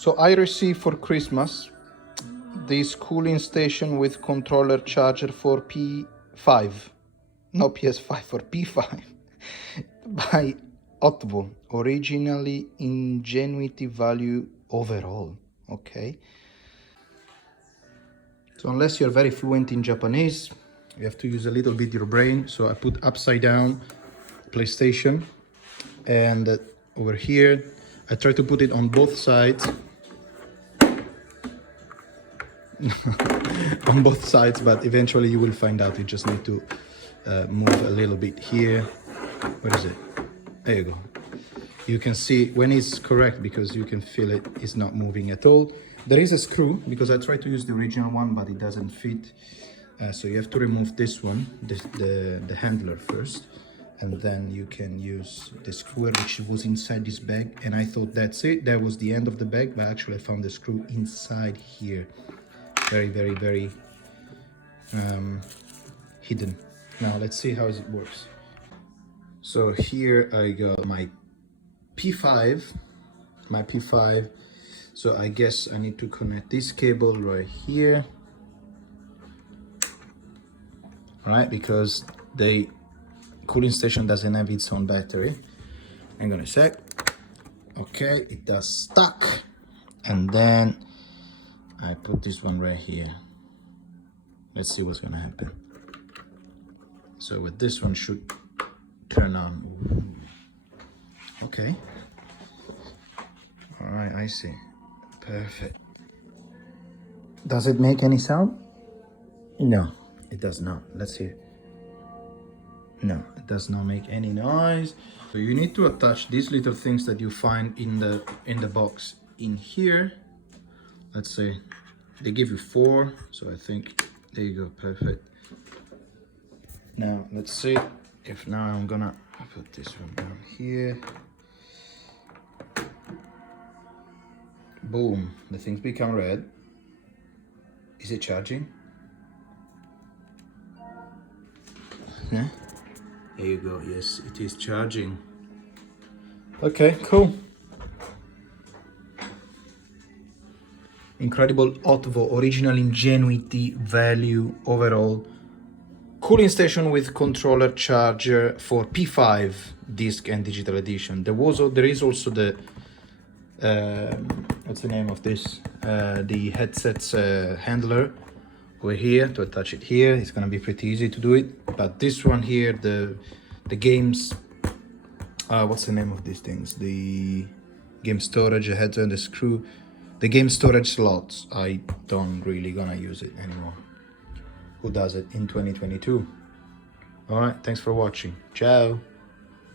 So I received for Christmas this cooling station with controller charger for P5, no PS5, for P5 by OIVO, originally ingenuity value overall. Okay, so unless you're very fluent in Japanese, you have to use a little bit your brain. So I put upside down PlayStation, and over here I try to put it on both sides. On both sides, but eventually you will find out. You just need to move a little bit here. What is it? There you go. You can see when it's correct, because you can feel it is not moving at all. There is a screw, because I tried to use the original one, but it doesn't fit. So you have to remove this one, the handler first, and then you can use the screw which was inside this bag. And I thought that's it, that was the end of the bag, but actually I found the screw inside here. Very hidden. Now let's see how it works. So here I got my P5. So I guess I need to connect this cable right here. Right, because the cooling station doesn't have its own battery. Hang on a sec. Okay, it does stuck. And then I put this one right here. Let's see what's gonna happen. So with this one should turn on. Ooh. Okay. All right, I see. Perfect. Does it make any sound? No, it does not. Let's see. No, it does not make any noise. So you need to attach these little things that you find in the box in here. Let's say they give you 4, so I think there you go. Perfect. Now let's see if now I'm gonna put this one down here. Boom, the things become red. Is it charging? Yeah, there you go. Yes, it is charging. Okay, cool. Incredible OIVO, original ingenuity value overall. Cooling station with controller charger for P5 disc and digital edition. There is also the what's the name of this? The headset's handler over here to attach it here. It's gonna be pretty easy to do it. But this one here, the games, what's the name of these things? The game storage, the headset, and the screw. The game storage slots, I don't really gonna use it anymore. Who does it in 2022? All right, thanks for watching. Ciao.